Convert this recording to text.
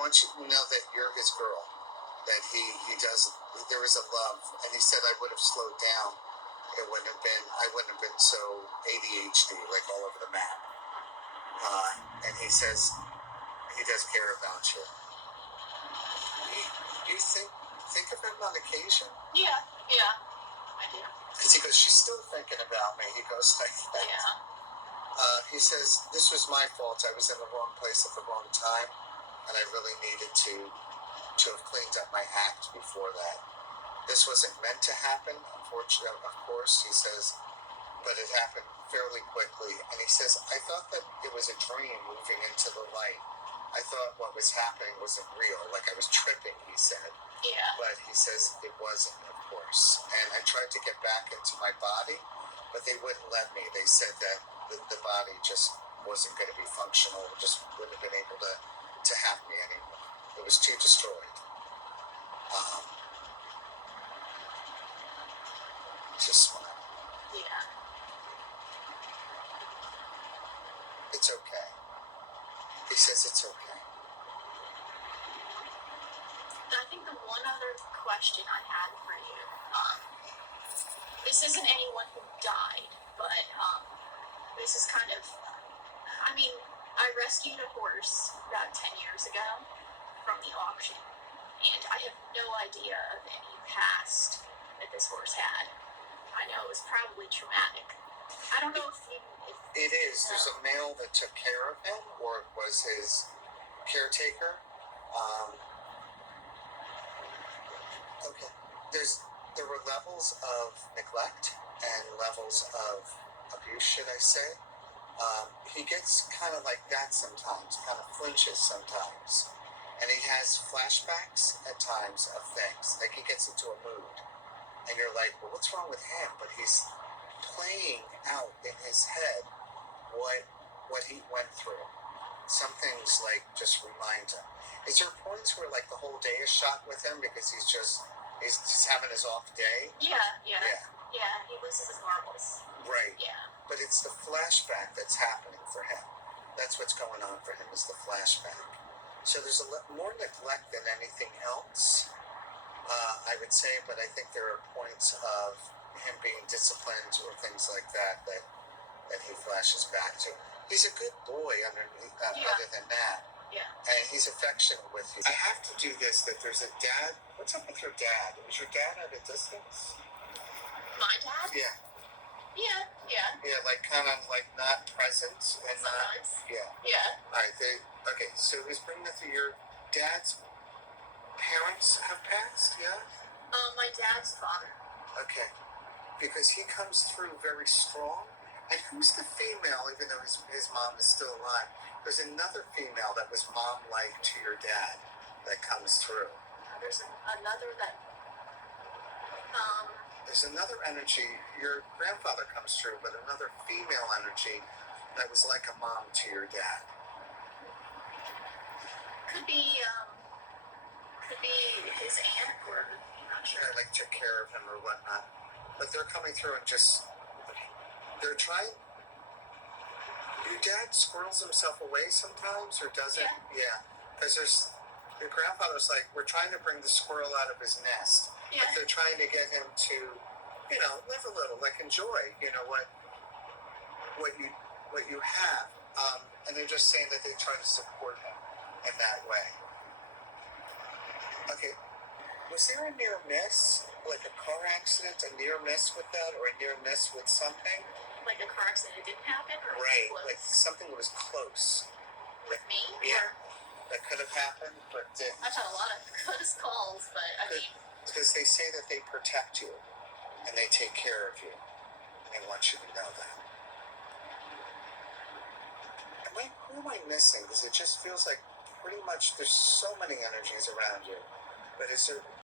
wants you to know that you're his girl. That he does. There is a love, and he said I would have slowed down. I wouldn't have been so ADHD, like all over the map. And he says he does care about you. Do you think of him on occasion? Yeah, I do. Because he goes, she's still thinking about me. He goes like that. Yeah. He says, this was my fault. I was in the wrong place at the wrong time, and I really needed to have cleaned up my act before that. This wasn't meant to happen, unfortunately, of course, he says, but it happened fairly quickly. And he says, I thought that it was a dream moving into the light. I thought what was happening wasn't real, like I was tripping, he said. Yeah. But he says it wasn't, of course. And I tried to get back into my body, but they wouldn't let me. They said that the body just wasn't going to be functional, just wouldn't have been able to have me anymore. It was too destroyed. Just smile. Yeah. It's okay. He says it's okay. I think the one other question I had for you, this isn't anyone who died, but this is kind of, I mean, I rescued a horse about 10 years ago from the auction, and I have no idea of any past that this horse had. I know it was probably traumatic. I don't know if it is. There's a male that took care of him, or was his caretaker. Okay. There were levels of neglect and levels of abuse, should I say. He gets kind of like that sometimes, kind of flinches sometimes. And he has flashbacks at times of things. Like he gets into a mood. And you're like, well, what's wrong with him? But he's playing out in his head what he went through. Some things like just remind him. Is there points where like the whole day is shot with him because he's just having his off day? Yeah, he loses his marbles. Right. Yeah. But it's the flashback that's happening for him. That's what's going on for him, is the flashback. So there's more neglect than anything else, I would say, but I think there are points of him being disciplined or things like that he flashes back to. He's a good boy underneath, other than that. Yeah. And he's affectionate with you. I have to do this, that there's a dad. What's up with your dad? Is your dad at a distance? My dad? Yeah. Yeah. Yeah, like kind of like not present and sometimes. Yeah. All right. Okay. So who's bringing it through? Your dad's parents have passed? Yeah. My dad's father. Okay. Because he comes through very strong. And who's the female? Even though his mom is still alive, there's another female that was mom-like to your dad that comes through. There's another that. There's another energy. Your grandfather comes through, but another female energy that was like a mom to your dad. Could be his aunt, or I'm not sure. I like took care of him or whatnot. But they're coming through and they're trying. Your dad squirrels himself away sometimes, or doesn't? Yeah. Because your grandfather's like, we're trying to bring the squirrel out of his nest. Yeah. But they're trying to get him to, live a little, like enjoy, what you have. And they're just saying that they try to support him in that way. Okay. Was there a near miss, like a car accident, a near miss with that, or a near miss with something? Like a car accident didn't happen, or right, was like something that was close. With me? Yeah. Or? That could have happened, but didn't. I've had a lot of close calls, but I mean... Because they say that they protect you, and they take care of you, and they want you to know that. Who am I missing? Because it just feels like pretty much there's so many energies around you. But is there